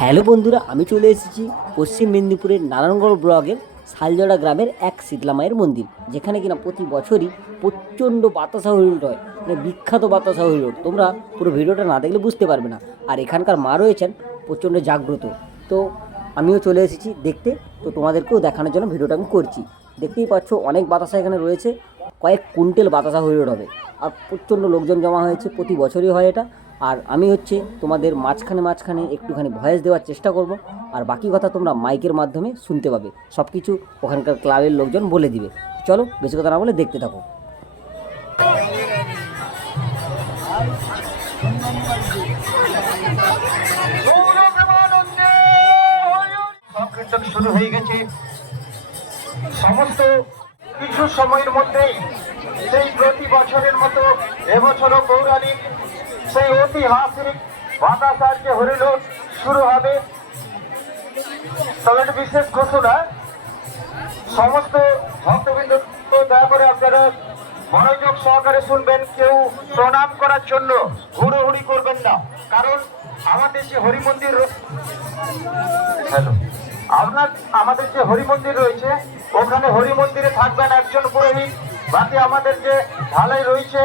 Hello বন্ধুরা, আমি চলে এসেছি পশ্চিম মেদিনীপুরের নারায়ণগড় ব্লকের শালজড়া গ্রামের এক শীতলা মায়ের মন্দির, যেখানে কিনা প্রতি বছরই প্রচণ্ড বাতাসা হরিলট হয় মানে বিখ্যাত বাতাসা হরিলট তোমরা পুরো ভিডিওটা না দেখলে বুঝতে পারবে না। আর এখানকার মা রয়েছেন প্রচণ্ড জাগ্রত। তো আমিও চলে এসেছি দেখতে, তো তোমাদেরকেও দেখানোর জন্য ভিডিওটা আমি করছি। দেখতেই পাচ্ছ, অনেক বাতাসা এখানে রয়েছে, কয়েক কুইন্টেল বাতাসা হরিলট হবে। আর প্রচণ্ড লোকজন জমা হয়েছে, প্রতি বছরই হয় এটা। আর আমি হচ্ছে তোমাদের মাঝখানে মাঝখানে একটুখানি ভয়েস দেওয়ার চেষ্টা করব, আর বাকি কথা তোমরা মাইকের মাধ্যমে শুনতে পাবে। সব কিছু ওখানকার ক্লাবের লোকজন বলে দিবে। চলো, বেশি কথা না বলে দেখতে থাকো। শুরু হয়ে গেছে। সমস্ত কিছু সময়ের মধ্যেই, সেই প্রতি বছরের মতো এবছরও পৌরাণিক সেই ঐতিহাসিক বাতাসার যে হরিলোক শুরু হবে। তবে বিশেষ ঘোষণা, সমস্ত ভক্তবৃন্দ দয়া করে আপনারা মনোযোগ সহকারে শুনবেন, কেউ প্রণাম করার জন্য হুড়োহুড়ি করবেন না। কারণ আমাদের যে হরি মন্দির হ্যালো, আপনার আমাদের যে হরি মন্দির রয়েছে, ওখানে হরি মন্দিরে থাকবেন একজন পুরোহিত, বাকি আমাদের যে ঢালাই রয়েছে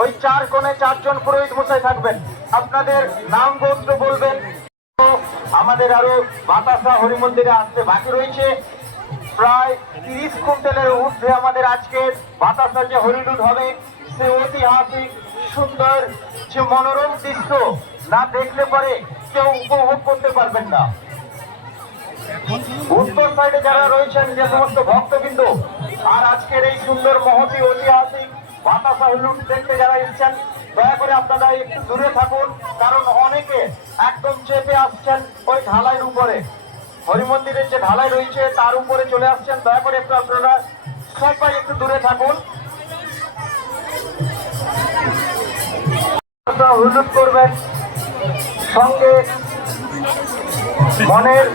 ওই চার কোণে চারজন পুরোহিত মশাই থাকবেন। আপনাদের নাম গোত্র বলবেন। আমাদের আরও বাতাসা হরি মন্দিরে আসতে বাকি রয়েছে। প্রায় তিরিশ কুইন্টালের ঊর্ধ্বে আমাদের আজকে বাতাসা যে হরিলুট হবে, সে ঐতিহাসিক, সুন্দর, যে মনোরম দৃশ্য না দেখলে পরে কেউ উপভোগ করতে পারবেন না। উত্তর সাইডে যারা রয়েছেন যে সমস্ত ভক্তবৃন্দ, আর আজকের এই সুন্দর মহতি ঐতিহাসিক বাতাসা হলুদ দেখতে যারা এসছেন, দয়া করে আপনারা একটু দূরে থাকুন, কারণ অনেকে একদম চেপে আসছেন ওই ঢালাইয়ের উপরে। হরি মন্দিরের যে ঢালাই রয়েছে, তার উপরে চলে আসছেন। দয়া করে একটু আপনারা সবাই একটু দূরে থাকুন। হলুদ করবেন। সঙ্গে মনের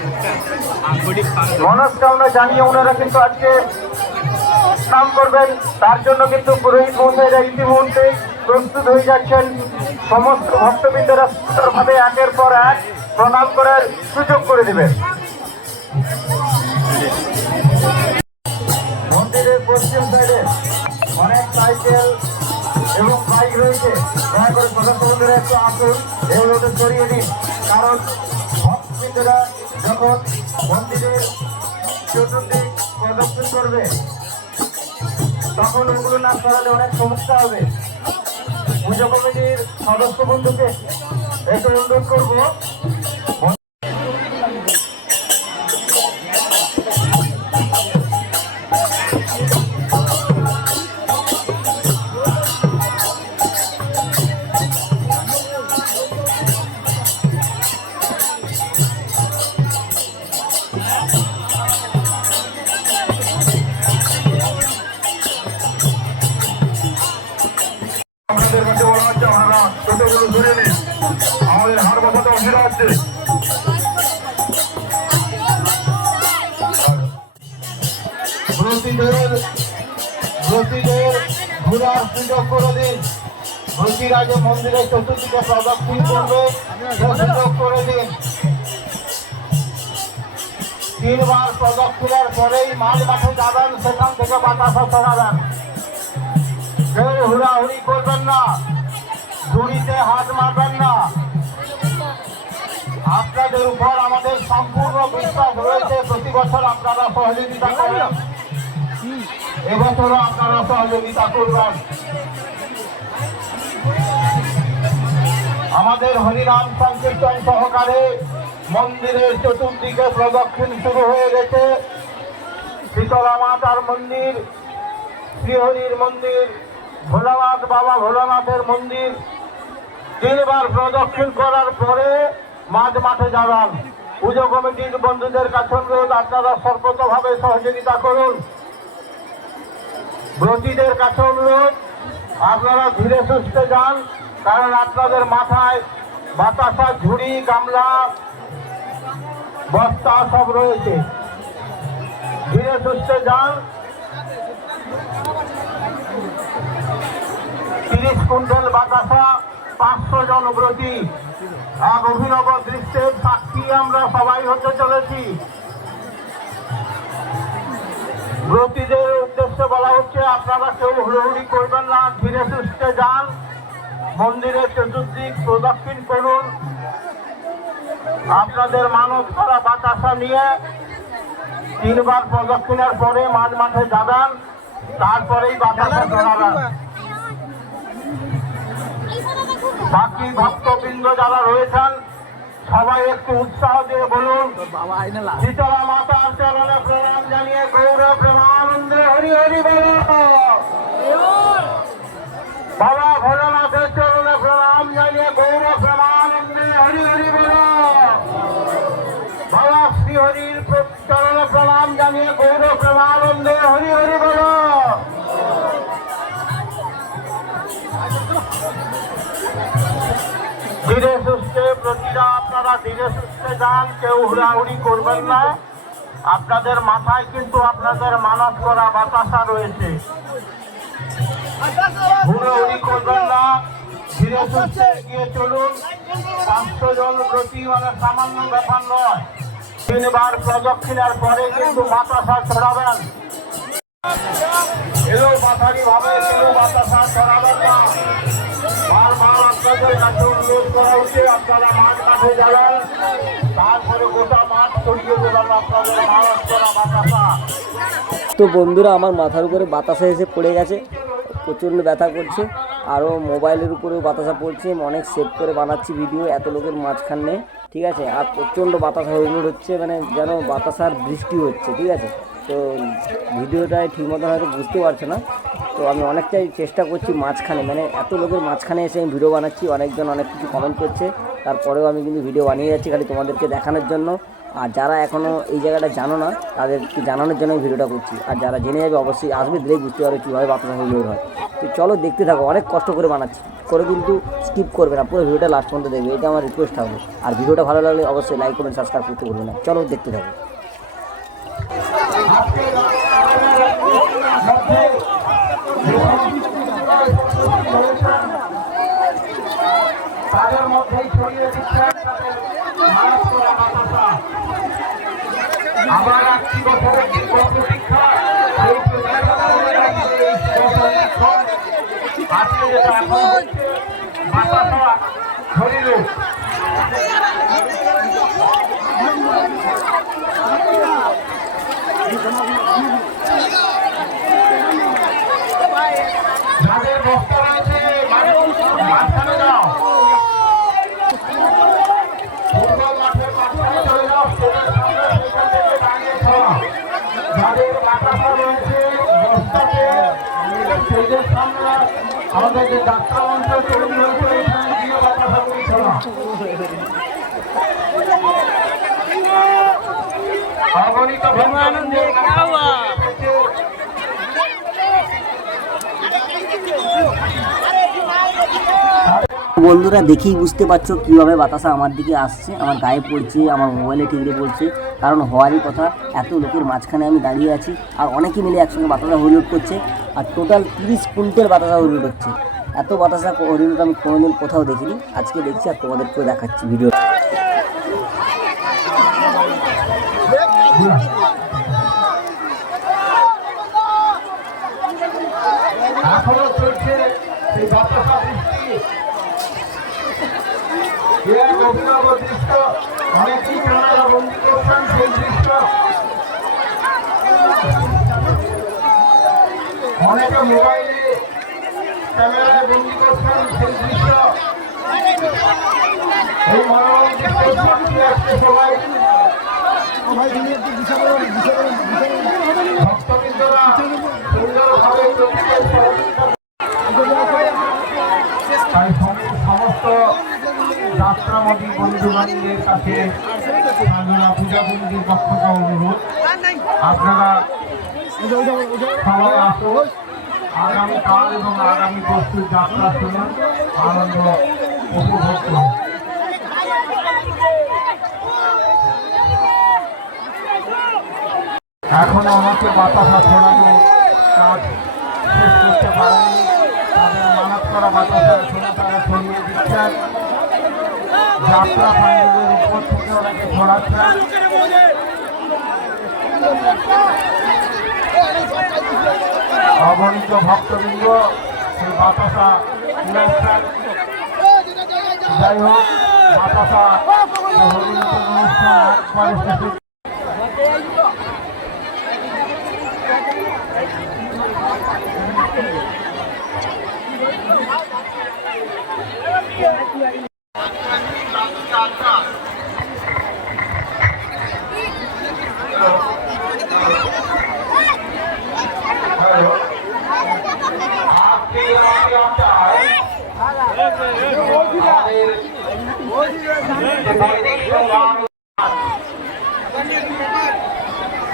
মনস্কামনা জানিয়ে ওনারা কিন্তু আজকে স্নান করবেন। তার জন্য কিন্তু পুরোহিত মহোদয়রা ইতিমধ্যে প্রস্তুত হয়ে যাচ্ছেন। সমস্ত ভক্তবৃন্দরা সুন্দরভাবে একের পর এক প্রণাম করার সুযোগ করে দেবেন। মন্দিরের পশ্চিম সাইডে অনেক সাইকেল এবং বাইক রয়েছে। দয়া করে প্রশাসনদের একটু আসুন এগুলোকে সরিয়ে দিন। কারণ ভক্তবৃন্দরা যখন মন্দিরের চতুর্দিক প্রদক্ষিণ করবে তখন ওগুলো না সরালে অনেক সমস্যা হবে। পুজো কমিটির সদস্য বন্ধুকে একটু অনুরোধ করব। ব্রতীদের ব্রতীদের ঘোরার সুযোগ করে দিন। ব্রতীরা যে মন্দিরের চতুর্দিকে প্রদক্ষিণ করবে সুযোগ করে দিন। তিনবার প্রদক্ষিণের পরেই মাঝ মাঠে যাবেন, সেখান থেকে বাতাসা ছড়াবেন কেউ হুড়াহুড়ি করবেন না, ঝুড়িতে হাত মারবেন না। আপনাদের উপর আমাদের সম্পূর্ণ বিশ্বাস রয়েছে, প্রতি বছর আপনারা সহযোগিতা করেন। এবছরও আপনারা সহযোগিতা করবেন। আমাদের হরিনাম সংকীর্তন সহকারে মন্দিরের চতুর্দিকে প্রদক্ষিণ শুরু হয়ে গেছে। শীতলা মাতার মন্দির, শ্রীহরির মন্দির, ভোলানাথ বাবা ভোলানাথের মন্দির, তিনবার প্রদক্ষিণ করার পরে মাঝ মাঠে যাবেন। পুজো কমিটির বন্ধুদের কাছে অনুরোধ, আপনারা সর্বতভাবে সহযোগিতা করুন। ব্রতীদের কাছে অনুরোধ, আপনারা ধীরে সুস্থে যান, কারণ আপনাদের মাথায় বাতাসা, ঝুড়ি, গামলা, বস্তা সব রয়েছে। ধীরে সুস্থে যান। তিরিশ কুইন্টাল বাতাসা, পাঁচশো জন ব্রতী। এক অভিনব দৃশ্যের সাক্ষী আমরা সবাই হতে চলেছি। ব্রতীদের উদ্দেশ্যে বলা হচ্ছে আপনারা কেউ হুড়োহুড়ি করবেন না ধীরে সুস্থে যান। মন্দিরের চতুর্দিক প্রদক্ষিণ করুন। আপনাদের মানব করা বাতাসা নিয়ে তিনবার প্রদক্ষিণের পরে মাঝ মাঠে যাবেন তারপরেই বাতাসা চড়াবেন বাকি ভক্তবৃন্দ যারা রয়েছেন সবাই একটু উৎসাহ দিয়ে বলুন। শীতলা মাতার চরণে প্রণাম জানিয়ে গৌর প্রেমানন্দে হরি হরি বল। বাবা ভোলানাথের চরণে প্রণাম জানিয়ে গৌর প্রেমানন্দে হরি হরি বল। বাবা শ্রীহরির চরণে প্রণাম জানিয়ে গৌর প্রেমানন্দে হরি হরি বল। ধীরে সুস্থে ধীরে যান, কেউ হুড়াহুড়ি করবেন না। আপনাদের মাথায় কিন্তু আপনাদের মানব করা বাতাসা রয়েছে। হুড়াহুড়ি করবেন না। ধীরে চলুন। প্রতি মানে সামান্য নয়। তিনবার প্রদক্ষিণের পরে কিন্তু বাতাসা ছড়াবেন। এলো মাথারি ভাবে বাতাসা ছড়াবেন না। তো বন্ধুরা, আমার মাথার উপরে বাতাসা এসে পড়ে গেছে, প্রচণ্ড ব্যথা করছে আরও মোবাইলের উপরেও বাতাসা পড়ছে অনেক সেভ করে বানাচ্ছি ভিডিও এত লোকের মাঝখানে, ঠিক আছে? আর প্রচণ্ড বাতাসা হইলুড় হচ্ছে মানে যেন বাতাসার বৃষ্টি হচ্ছে, ঠিক আছে? তো ভিডিওটায় ঠিক মতন হয়তো বুঝতে পারছে না তো আমি অনেকটাই চেষ্টা করছি মাঝখানে মানে এত লোকের মাঝখানে এসে আমি ভিডিও বানাচ্ছি, অনেকজন অনেক কিছু কমেন্ট করছে, তারপরেও আমি কিন্তু ভিডিও বানিয়ে যাচ্ছি খালি তোমাদেরকে দেখানোর জন্য। আর যারা এখনও এই জায়গাটা জানো না, তাদেরকে জানানোর জন্য ভিডিওটা করছি। আর যারা জেনে যাবে, অবশ্যই আসবে দিলেই বুঝতে পারবে কীভাবে বাতাসা হইল হয়। তো চলো দেখতে থাকো, অনেক কষ্ট করে বানাচ্ছি। করে কিন্তু স্কিপ করবে না, পুরো ভিডিওটা লাস্ট পর্যন্ত দেখবে, এটা আমার রিকোয়েস্ট থাকবে। আর ভিডিওটা ভালো লাগলে অবশ্যই লাইক কমেন্ট সাবস্ক্রাইব করতে ভুলবে না। চলো দেখতে থাকো। তাদের মধ্যেই ছড়িয়ে দিচ্ছে আবার একটি বছরের দীর্ঘ প্রতীক্ষা সেই আজকে যেটা এখন যাদের বস্তা রয়েছে মাঝখানে যাও ফুটবল মাঠের মাঝখানে চলে যাও স্টেজের সামনে সেখান থেকে দাঁড়িয়ে খাওয়া যাদের বাতাসা রয়েছে বস্তাতে স্টেজের সামনে আমাদের যে ডাক্তার অঞ্চল তৈরি হয়েছে এখানে গিয়ে বাতাসাগুলি ছড়া অগণিত বন্ধুরা দেখেই বুঝতে পারছ কীভাবে বাতাসা আমার দিকে আসছে, আমার গায়ে পড়ছে, আমার মোবাইলে ঠিকরে পড়ছে। কারণ হওয়ারই কথা, এত লোকের মাঝখানে আমি দাঁড়িয়ে আছি আর অনেকে মিলে একসঙ্গে বাতাসা হরিলুট করছে আর টোটাল তিরিশ কুইন্টাল বাতাসা হরিলুট হচ্ছে। এত বাতাসা হরিলুট আমি কোনোদিন কোথাও দেখিনি, আজকে দেখছি আর তোমাদেরকেও দেখাচ্ছি ভিডিও এখনও চলছে সেই বাতাসা বৃষ্টি। এক অভিনব দৃশ্য অনেকে মোবাইলে ক্যামেরায় বন্দি করছেন সেই দৃশ্য এই মনোরম আসছে সবাই ভক্তবৃন্দরা সুন্দরভাবে প্রকৃতির সহযোগিতা যাত্রামতী বন্ধু বান্ধবের কাছে সাধনা পূজা কমিটির পক্ষ থেকে অনুরোধ। আপনারা আগামীকাল এবং আগামী পরশু যাত্রা শুনুন। আনন্দ উপভোগ করুন। এখনও আমাকে বাতাসা ছড়ানো কাজ শেষ করতে পারেনি। করা বাতাসা তারা ছড়িয়ে দিচ্ছেন। যাত্রা প্যান্ডেলের উপর থেকে ওনাকে ছড়াচ্ছে অগণিত ভক্তবৃন্দ সেই বাতাসা যাই হোক বাতাসা অনুষ্ঠান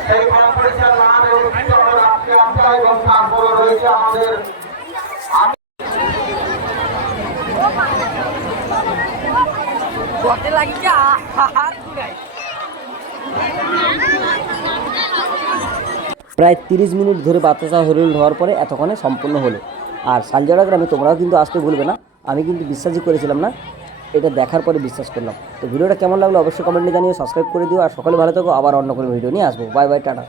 সেই কম্পিটিশন না অনুষ্ঠিত হবে আজকে রাস্তা এবং রয়েছে আমাদের প্রায় তিরিশ মিনিট ধরে বাতাসা হরিল হওয়ার পরে এতক্ষণে সম্পূর্ণ হলো। আর সালজড়া গ্রামে তোমরাও কিন্তু আসতে ভুলবে না। আমি কিন্তু বিশ্বাসই করেছিলাম না। এটা দেখার পরে বিশ্বাস করলাম। তো ভিডিওটা কেমন লাগল অবশ্যই কমেন্টে জানিয়ে সাবস্ক্রাইব করে দিও। আর সকলে ভালো থাকো। আবার অন্য কোনো ভিডিও নিয়ে আসব। Bye bye, tata.